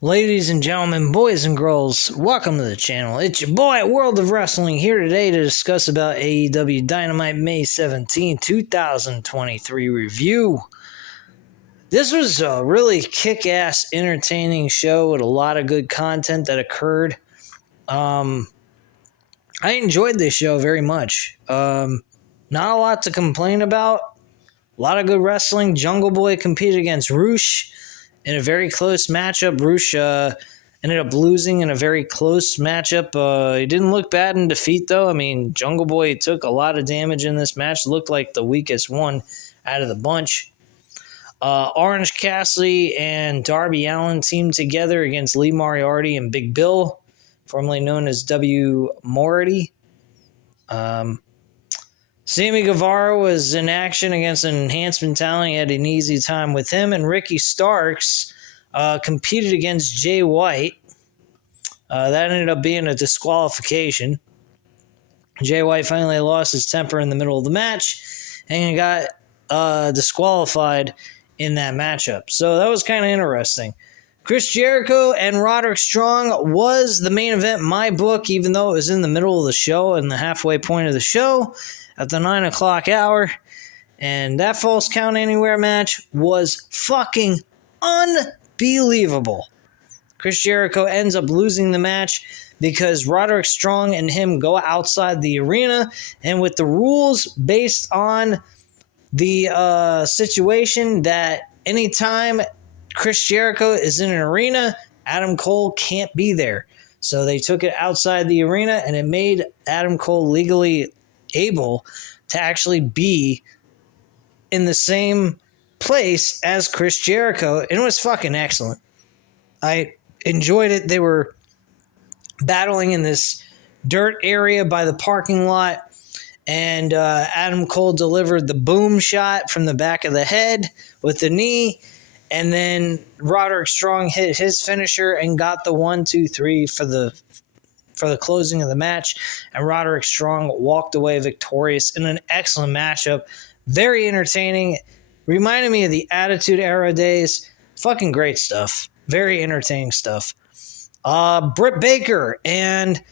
Ladies and gentlemen, boys and girls, welcome to the channel. It's your boy, World of Wrestling, here today to discuss about AEW Dynamite May 17, 2023 review. This was a really kick-ass, entertaining show with a lot of good content that occurred. I enjoyed this show very much. Not a lot to complain about. A lot of good wrestling. Jungle Boy competed against Roosh in a very close matchup. Roosh ended up losing in a very close matchup. He didn't look bad in defeat, though. I mean, Jungle Boy took a lot of damage in this match. Looked like the weakest one out of the bunch. Orange Cassidy and Darby Allin teamed together against Lee Moriarty and Big Bill, formerly known as W. Moriarty. Sammy Guevara was in action against an enhancement talent. He had an easy time with him. And Ricky Starks competed against Jay White. That ended up being a disqualification. Jay White finally lost his temper in the middle of the match and got disqualified in that matchup. So that was kind of interesting. Chris Jericho and Roderick Strong was the main event in my book, even though it was in the middle of the show and the halfway point of the show at the 9 o'clock hour. And that False Count Anywhere match was fucking unbelievable. Chris Jericho ends up losing the match because Roderick Strong and him go outside the arena, and with the rules based on the situation that anytime Chris Jericho is in an arena, Adam Cole can't be there. So they took it outside the arena, and it made Adam Cole legally able to actually be in the same place as Chris Jericho, and it was fucking excellent. I enjoyed it. They were battling in this dirt area by the parking lot, and Adam Cole delivered the boom shot from the back of the head with the knee, and then Roderick Strong hit his finisher and got the 1-2-3 for the closing of the match, and Roderick Strong walked away victorious in an excellent matchup. Very entertaining. Reminded me of the Attitude Era days. Fucking great stuff. Very entertaining stuff. Britt Baker and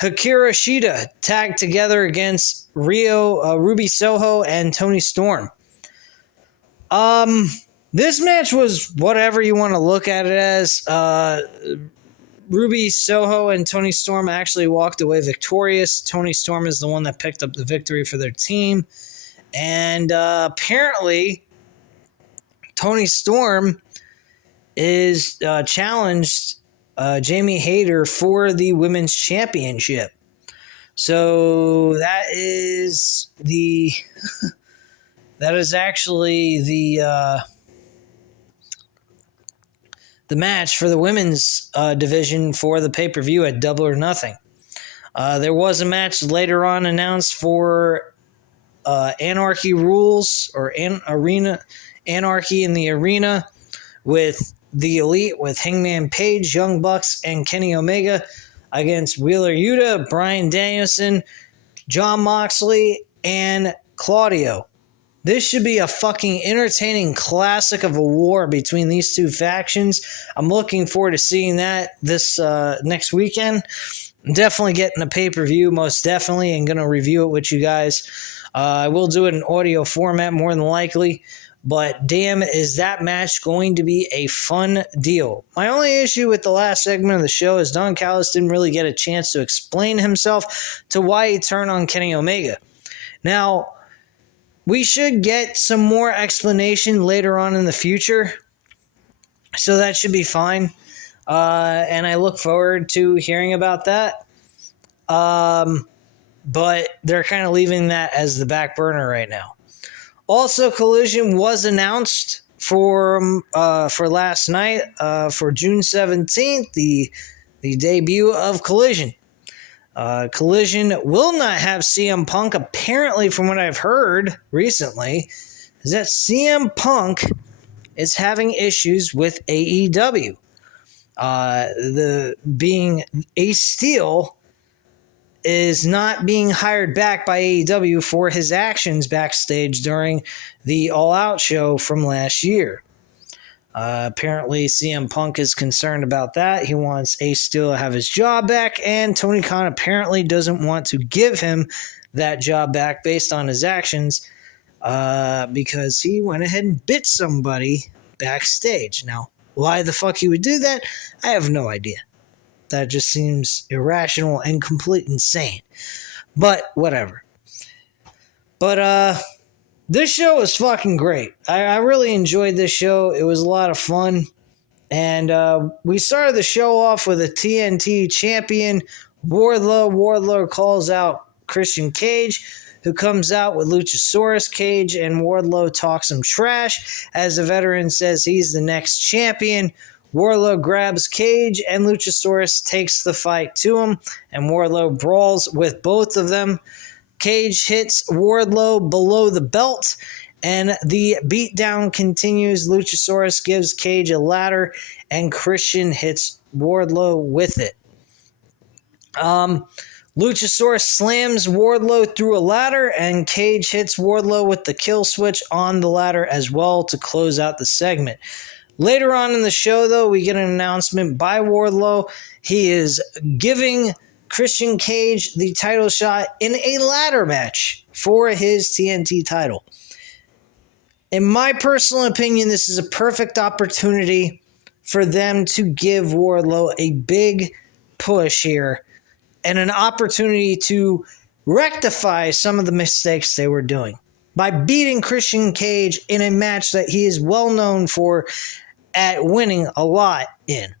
Hikaru Shida tagged together against Ruby Soho and Toni Storm. This match was whatever you want to look at it as. Ruby Soho and Toni Storm actually walked away victorious. Toni Storm is the one that picked up the victory for their team. And apparently, Toni Storm is challenged Jamie Hayter for the Women's Championship. So that is actually the match for the women's division for the pay-per-view at Double or Nothing. There was a match later on announced for Anarchy Rules, or Anarchy in the Arena, with the Elite, with Hangman Page, Young Bucks, and Kenny Omega against Wheeler Yuta, Bryan Danielson, Jon Moxley, and Claudio. This should be a fucking entertaining classic of a war between these two factions. I'm looking forward to seeing that this next weekend. I'm definitely getting a pay-per-view, most definitely, and going to review it with you guys. I will do it in audio format more than likely, but damn, is that match going to be a fun deal. My only issue with the last segment of the show is Don Callis didn't really get a chance to explain himself to why he turned on Kenny Omega. Now, we should get some more explanation later on in the future, so that should be fine. And I look forward to hearing about that. But they're kind of leaving that as the back burner right now. Also, Collision was announced for last night, for June 17th, the debut of Collision. Collision will not have CM Punk. Apparently, from what I've heard recently, is that CM Punk is having issues with AEW. Being Ace Steel is not being hired back by AEW for his actions backstage during the All Out show from last year. Apparently, CM Punk is concerned about that. He wants Ace Steel to have his job back, and Tony Khan apparently doesn't want to give him that job back based on his actions because he went ahead and bit somebody backstage. Now, why the fuck he would do that, I have no idea. That just seems irrational and complete insane. But whatever. But this show was fucking great. I really enjoyed this show. It was a lot of fun. And we started the show off with a TNT champion, Wardlow. Wardlow calls out Christian Cage, who comes out with Luchasaurus. Cage and Wardlow talk some trash as the veteran says he's the next champion. Wardlow grabs Cage and Luchasaurus takes the fight to him, and Wardlow brawls with both of them. Cage hits Wardlow below the belt, and the beatdown continues. Luchasaurus gives Cage a ladder, and Christian hits Wardlow with it. Luchasaurus slams Wardlow through a ladder, and Cage hits Wardlow with the kill switch on the ladder as well to close out the segment. Later on in the show, though, we get an announcement by Wardlow. He is giving Christian Cage the title shot in a ladder match for his TNT title. In my personal opinion, this is a perfect opportunity for them to give Wardlow a big push here and an opportunity to rectify some of the mistakes they were doing by beating Christian Cage in a match that he is well known for at winning a lot in.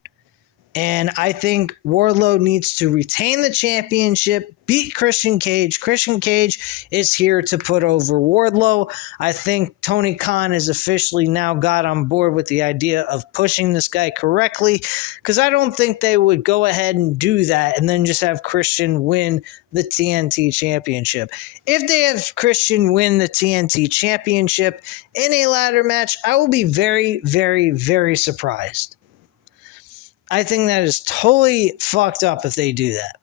And I think Wardlow needs to retain the championship, beat Christian Cage. Christian Cage is here to put over Wardlow. I think Tony Khan has officially now got on board with the idea of pushing this guy correctly, because I don't think they would go ahead and do that and then just have Christian win the TNT championship. If they have Christian win the TNT championship in a ladder match, I will be very, very, very surprised. I think that is totally fucked up if they do that.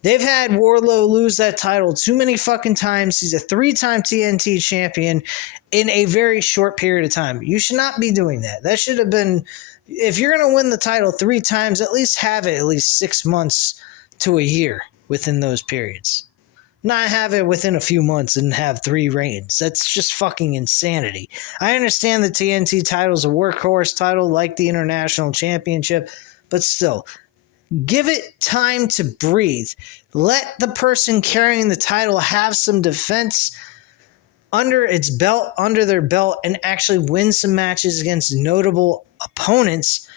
They've had Wardlow lose that title too many fucking times. He's a 3-time TNT champion in a very short period of time. You should not be doing that. That should have been, if you're going to win the title 3 times, at least have it at least 6 months to a year within those periods. Not have it within a few months and have 3 reigns. That's just fucking insanity. I understand the TNT title is a workhorse title like the International Championship, but still, give it time to breathe. Let the person carrying the title have some defense under their belt, and actually win some matches against notable opponents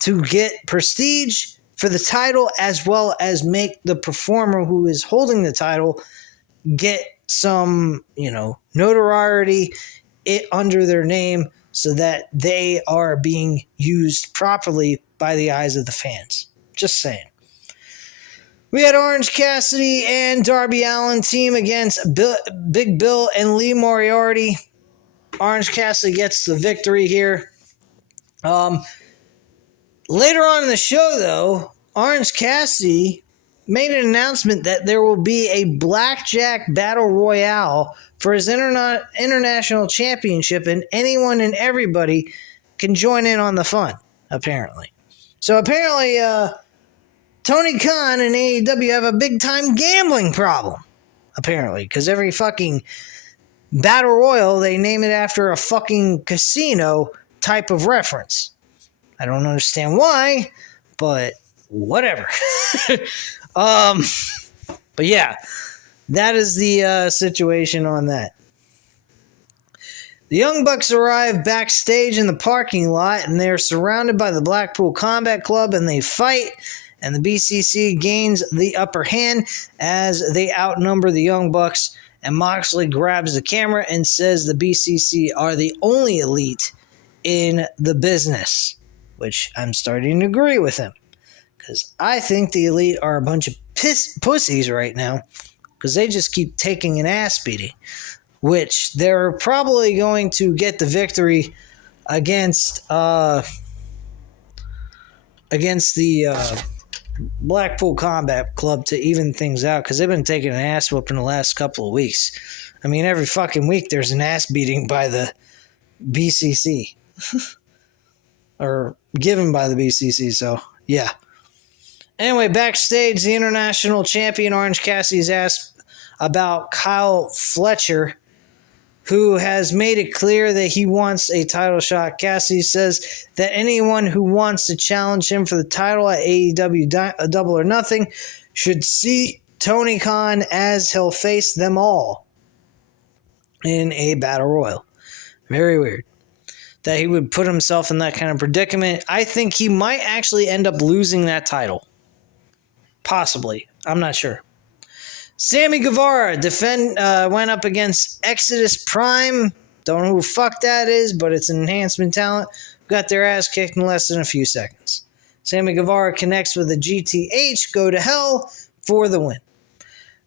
to get prestige for the title, as well as make the performer who is holding the title get some, notoriety under their name so that they are being used properly by the eyes of the fans. Just saying. We had Orange Cassidy and Darby Allin team against Big Bill and Lee Moriarty. Orange Cassidy gets the victory here. Later on in the show, though, Orange Cassidy made an announcement that there will be a blackjack battle royale for his international championship, and anyone and everybody can join in on the fun, apparently. So apparently, Tony Khan and AEW have a big-time gambling problem, apparently, because every fucking battle royal, they name it after a fucking casino type of reference. I don't understand why, but whatever. But yeah, that is the situation on that. The Young Bucks arrive backstage in the parking lot, and they're surrounded by the Blackpool Combat Club, and they fight, and the BCC gains the upper hand as they outnumber the Young Bucks, and Moxley grabs the camera and says the BCC are the only elite in the business, which I'm starting to agree with him, because I think the elite are a bunch of pussies right now, because they just keep taking an ass beating, which they're probably going to get the victory against the Blackpool Combat Club to even things out, because they've been taking an ass whooping the last couple of weeks. I mean, every fucking week there's an ass beating by the BCC. or given by the BCC. So, yeah. Anyway, backstage, the international champion Orange Cassidy's asked about Kyle Fletcher, who has made it clear that he wants a title shot. Cassidy says that anyone who wants to challenge him for the title at AEW Double or Nothing should see Tony Khan, as he'll face them all in a battle royal. Very weird that he would put himself in that kind of predicament. I think he might actually end up losing that title. Possibly. I'm not sure. Sammy Guevara went up against Exodus Prime. Don't know who the fuck that is, but it's an enhancement talent. Got their ass kicked in less than a few seconds. Sammy Guevara connects with a GTH, go to hell, for the win.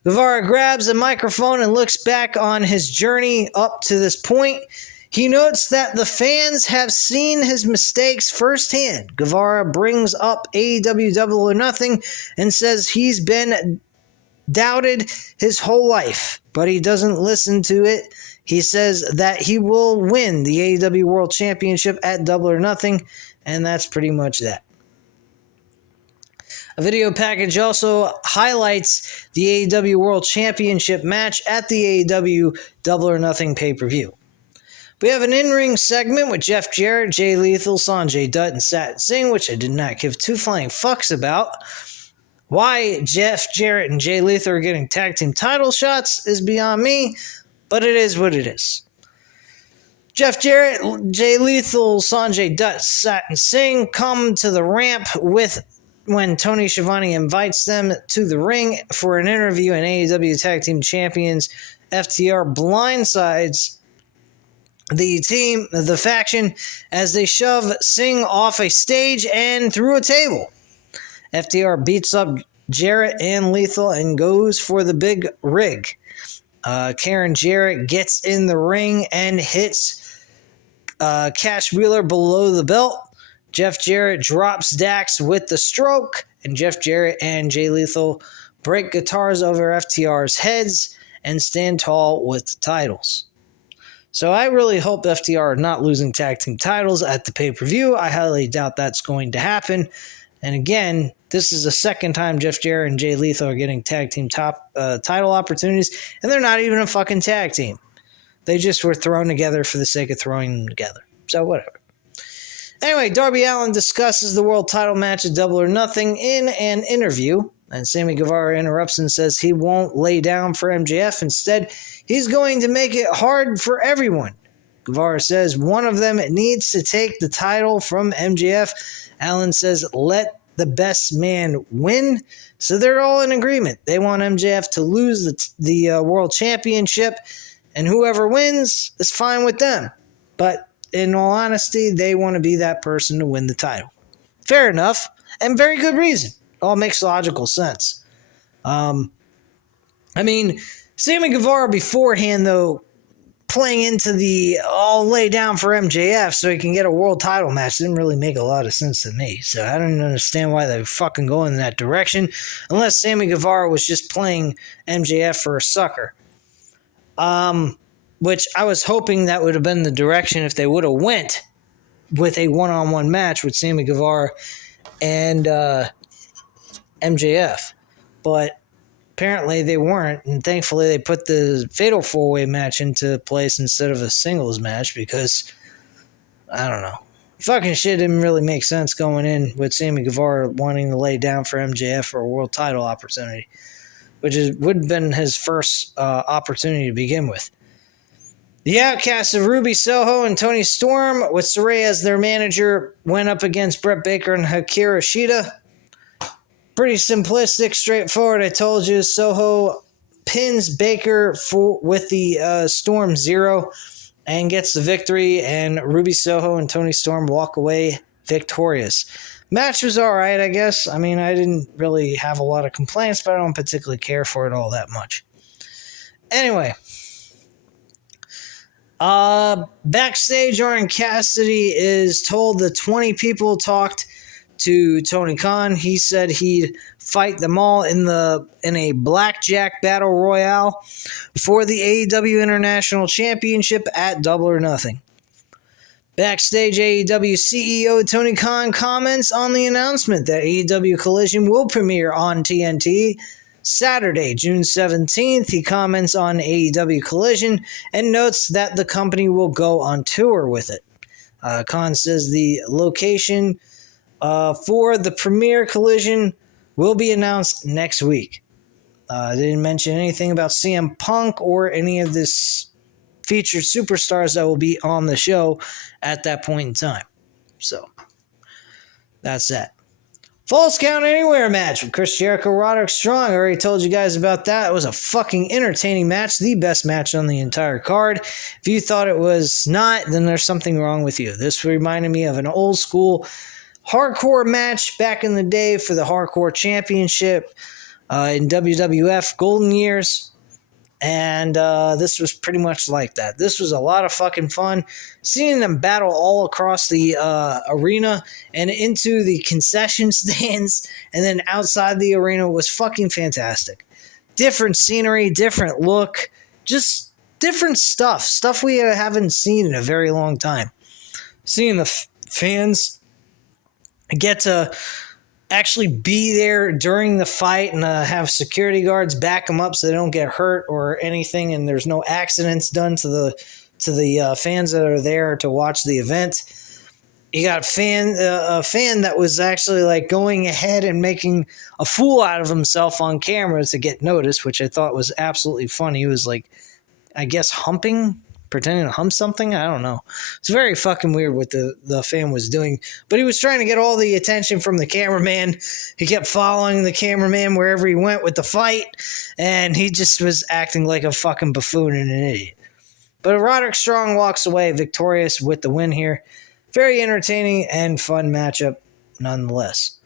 Guevara grabs a microphone and looks back on his journey up to this point. He notes that the fans have seen his mistakes firsthand. Guevara brings up AEW Double or Nothing and says he's been doubted his whole life, but he doesn't listen to it. He says that he will win the AEW World Championship at Double or Nothing, and that's pretty much that. A video package also highlights the AEW World Championship match at the AEW Double or Nothing pay-per-view. We have an in-ring segment with Jeff Jarrett, Jay Lethal, Sanjay Dutt, and Satnam Singh, which I did not give two flying fucks about. Why Jeff Jarrett and Jay Lethal are getting tag team title shots is beyond me, but it is what it is. Jeff Jarrett, Jay Lethal, Sanjay Dutt, Satnam Singh come to the ramp when Tony Schiavone invites them to the ring for an interview, and AEW Tag Team Champions FTR blindsides the faction, as they shove Singh off a stage and through a table. FTR beats up Jarrett and Lethal and goes for the big rig. Karen Jarrett gets in the ring and hits Cash Wheeler below the belt. Jeff Jarrett drops Dax with the stroke, and Jeff Jarrett and Jay Lethal break guitars over FTR's heads and stand tall with the titles. So I really hope FTR are not losing tag team titles at the pay-per-view. I highly doubt that's going to happen. And again, this is the second time Jeff Jarrett and Jay Lethal are getting tag team title opportunities, and they're not even a fucking tag team. They just were thrown together for the sake of throwing them together. So whatever. Anyway, Darby Allin discusses the world title match at Double or Nothing in an interview, and Sammy Guevara interrupts and says he won't lay down for MJF. Instead, he's going to make it hard for everyone. Guevara says one of them needs to take the title from MJF. Allin says, let the best man win. So they're all in agreement. They want MJF to lose the world championship, and whoever wins is fine with them. But in all honesty, they want to be that person to win the title. Fair enough, and very good reason. All makes logical sense. Sammy Guevara beforehand, though, playing into the I'll lay down for MJF so he can get a world title match didn't really make a lot of sense to me. So I don't understand why they're fucking going in that direction, unless Sammy Guevara was just playing MJF for a sucker. Which I was hoping that would have been the direction if they would have went with a one-on-one match with Sammy Guevara and MJF. But apparently they weren't, and thankfully they put the Fatal 4-Way match into place instead of a singles match because, I don't know. Fucking shit didn't really make sense going in with Sammy Guevara wanting to lay down for MJF for a world title opportunity, which would have been his first opportunity to begin with. The Outcasts of Ruby Soho and Tony Storm, with Saraya as their manager, went up against Brett Baker and Hikaru Shida. Pretty simplistic, straightforward. I told you, Soho pins Baker with the Storm Zero and gets the victory, and Ruby Soho and Tony Storm walk away victorious. Match was alright, I guess. I mean, I didn't really have a lot of complaints, but I don't particularly care for it all that much. Anyway, backstage, Orange Cassidy is told that 20 people talked to Tony Khan. He said he'd fight them all in a blackjack battle royale for the AEW International Championship at Double or Nothing. Backstage, AEW CEO Tony Khan comments on the announcement that AEW Collision will premiere on TNT Saturday, June 17th. He comments on AEW Collision and notes that the company will go on tour with it. Khan says the location for the premiere Collision will be announced next week. They didn't mention anything about CM Punk or any of this featured superstars that will be on the show at that point in time. So, that's that. Falls Count Anywhere match with Chris Jericho, Roderick Strong. I already told you guys about that. It was a fucking entertaining match. The best match on the entire card. If you thought it was not, then there's something wrong with you. This reminded me of an old school hardcore match back in the day for the Hardcore Championship in WWF Golden Years. And this was pretty much like that. This was a lot of fucking fun. Seeing them battle all across the arena and into the concession stands and then outside the arena was fucking fantastic. Different scenery, different look, just different stuff. Stuff we haven't seen in a very long time. Seeing the fans get to actually be there during the fight and have security guards back them up so they don't get hurt or anything, and there's no accidents done to the fans that are there to watch the event. You got a fan that was actually like going ahead and making a fool out of himself on camera to get noticed, which I thought was absolutely funny. He was like, I guess, pretending to hump something. I don't know. It's very fucking weird what the fan was doing. But he was trying to get all the attention from the cameraman. He kept following the cameraman wherever he went with the fight. And he just was acting like a fucking buffoon and an idiot. But Roderick Strong walks away victorious with the win here. Very entertaining and fun matchup nonetheless.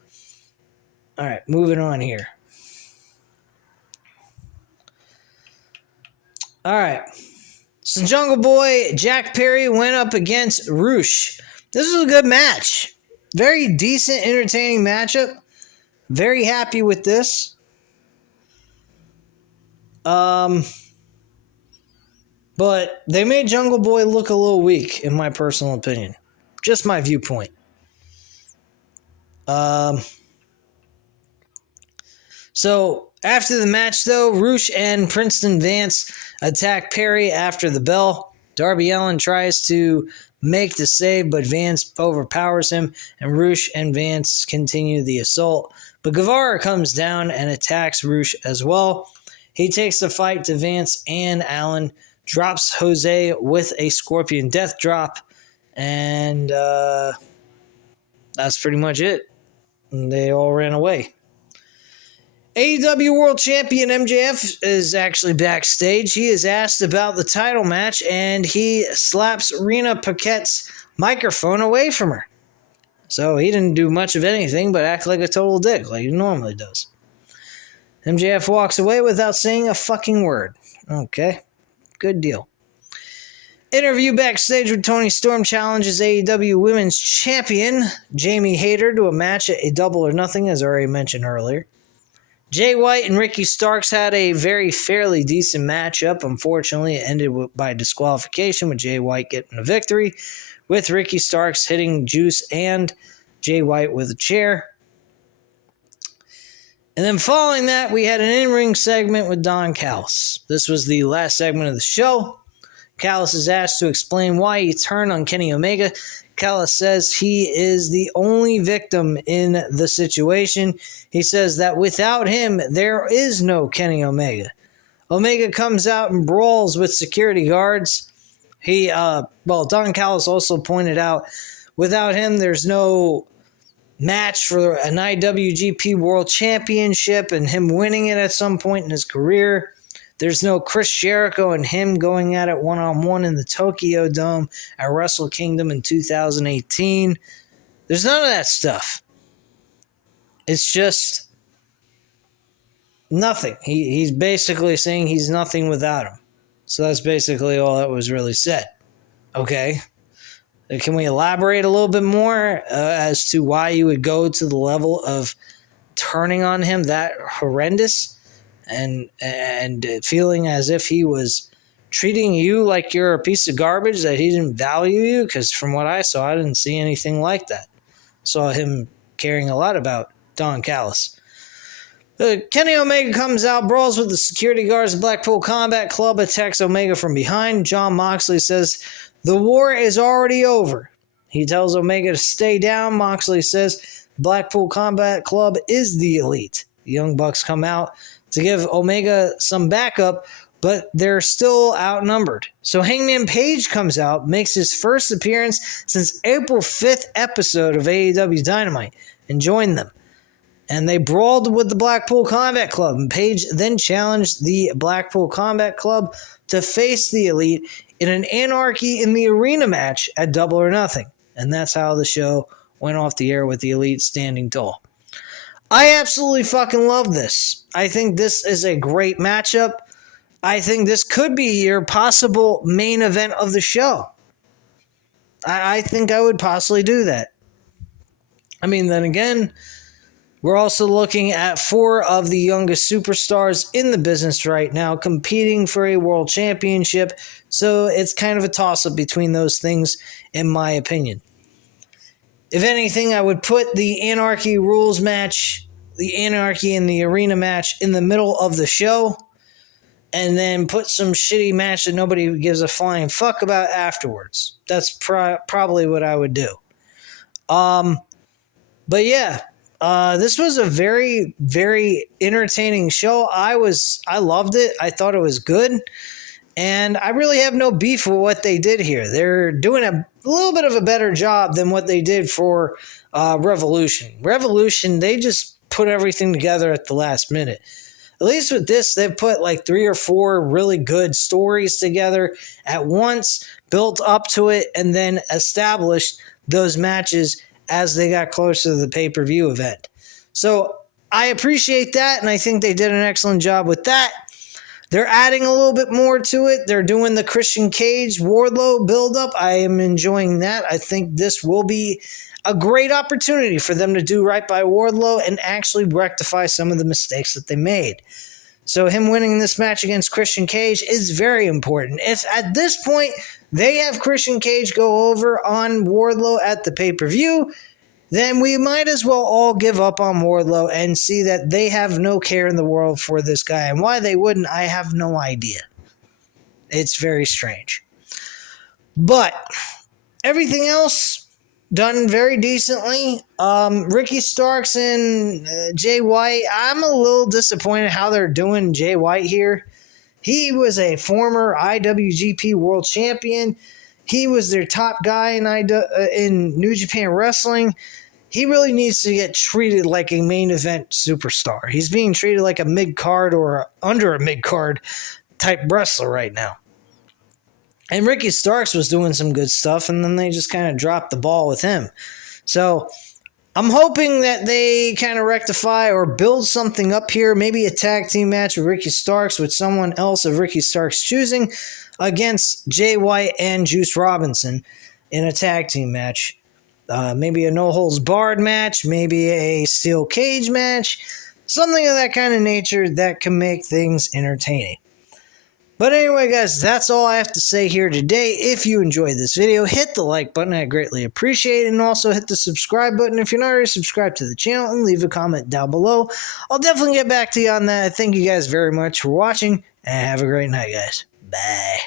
All right, moving on here. All right. So Jungle Boy Jack Perry went up against Roosh. This was a good match. Very decent, entertaining matchup. Very happy with this. But they made Jungle Boy look a little weak, in my personal opinion. Just my viewpoint. So after the match, though, Roosh and Princeton Vance attack Perry after the bell. Darby Allin tries to make the save, but Vance overpowers him, and Roosh and Vance continue the assault. But Guevara comes down and attacks Roosh as well. He takes the fight to Vance and Allin, drops Jose with a Scorpion Death Drop, and that's pretty much it. And they all ran away. AEW World Champion MJF is actually backstage. He is asked about the title match, and he slaps Rena Paquette's microphone away from her. So he didn't do much of anything but act like a total dick, like he normally does. MJF walks away without saying a fucking word. Okay, good deal. Interview backstage with Tony Storm challenges AEW Women's Champion Jamie Hayter to a match at a Double or Nothing, as I already mentioned earlier. Jay White and Ricky Starks had a fairly decent matchup. Unfortunately, it ended by disqualification with Jay White getting a victory, with Ricky Starks hitting Juice and Jay White with a chair. And then following that, we had an in-ring segment with Don Callis. This was the last segment of the show. Callis is asked to explain why he turned on Kenny Omega. Callis says he is the only victim in the situation. He says that without him, there is no Kenny Omega. Omega comes out and brawls with security guards. Don Callis also pointed out, without him, there's no match for an IWGP World Championship and him winning it at some point in his career. There's no Chris Jericho and him going at it one-on-one in the Tokyo Dome at Wrestle Kingdom in 2018. There's none of that stuff. It's just nothing. He's basically saying he's nothing without him. So that's basically all that was really said. Okay. Can we elaborate a little bit more as to why you would go to the level of turning on him that horrendous? And feeling as if he was treating you like you're a piece of garbage, that he didn't value you? Because from what I saw, I didn't see anything like that. Saw him caring a lot about Don Callis. Kenny Omega comes out, brawls with the security guards. The Blackpool Combat Club attacks Omega from behind. Jon Moxley says, "The war is already over." He tells Omega to stay down. Moxley says, "Blackpool Combat Club is the elite." The Young Bucks come out to give Omega some backup, but they're still outnumbered. So Hangman Page comes out, makes his first appearance since April 5th episode of AEW Dynamite, and joined them. And they brawled with the Blackpool Combat Club. And Page then challenged the Blackpool Combat Club to face the Elite in an Anarchy in the Arena match at Double or Nothing. And that's how the show went off the air, with the Elite standing tall. I absolutely fucking love this. I think this is a great matchup. I think this could be your possible main event of the show. I think I would possibly do that. I mean, then again, we're also looking at 4 of the youngest superstars in the business right now competing for a world championship, so it's kind of a toss-up between those things, in my opinion. If anything, I would put the Anarchy Rules match, the Anarchy in the Arena match, in the middle of the show, and then put some shitty match that nobody gives a flying fuck about afterwards. That's probably what I would do. But yeah, this was a very, very entertaining show. I loved it. I thought it was good. And I really have no beef with what they did here. They're doing a little bit of a better job than what they did for Revolution. Revolution, they just put everything together at the last minute. At least with this, they've put like 3 or 4 really good stories together at once, built up to it, and then established those matches as they got closer to the pay-per-view event. So I appreciate that, and I think they did an excellent job with that. They're adding a little bit more to it. They're doing the Christian Cage Wardlow build-up. I am enjoying that. I think this will be a great opportunity for them to do right by Wardlow and actually rectify some of the mistakes that they made. So him winning this match against Christian Cage is very important. If at this point they have Christian Cage go over on Wardlow at the pay-per-view, then we might as well all give up on Wardlow and see that they have no care in the world for this guy. And why they wouldn't, I have no idea. It's very strange. But everything else done very decently. Ricky Starks and Jay White, I'm a little disappointed how they're doing Jay White here. He was a former IWGP World Champion. He was their top guy in New Japan Wrestling. He really needs to get treated like a main event superstar. He's being treated like a mid-card or under a mid-card type wrestler right now. And Ricky Starks was doing some good stuff, and then they just kind of dropped the ball with him. So I'm hoping that they kind of rectify or build something up here, maybe a tag team match with Ricky Starks with someone else of Ricky Starks' choosing against Jay White and Juice Robinson in a tag team match. Maybe a no-holds-barred match, maybe a steel cage match, something of that kind of nature that can make things entertaining. But anyway, guys, that's all I have to say here today. If you enjoyed this video, hit the like button. I greatly appreciate it. And also hit the subscribe button if you're not already subscribed to the channel, and leave a comment down below. I'll definitely get back to you on that. Thank you guys very much for watching, and have a great night, guys. Bye.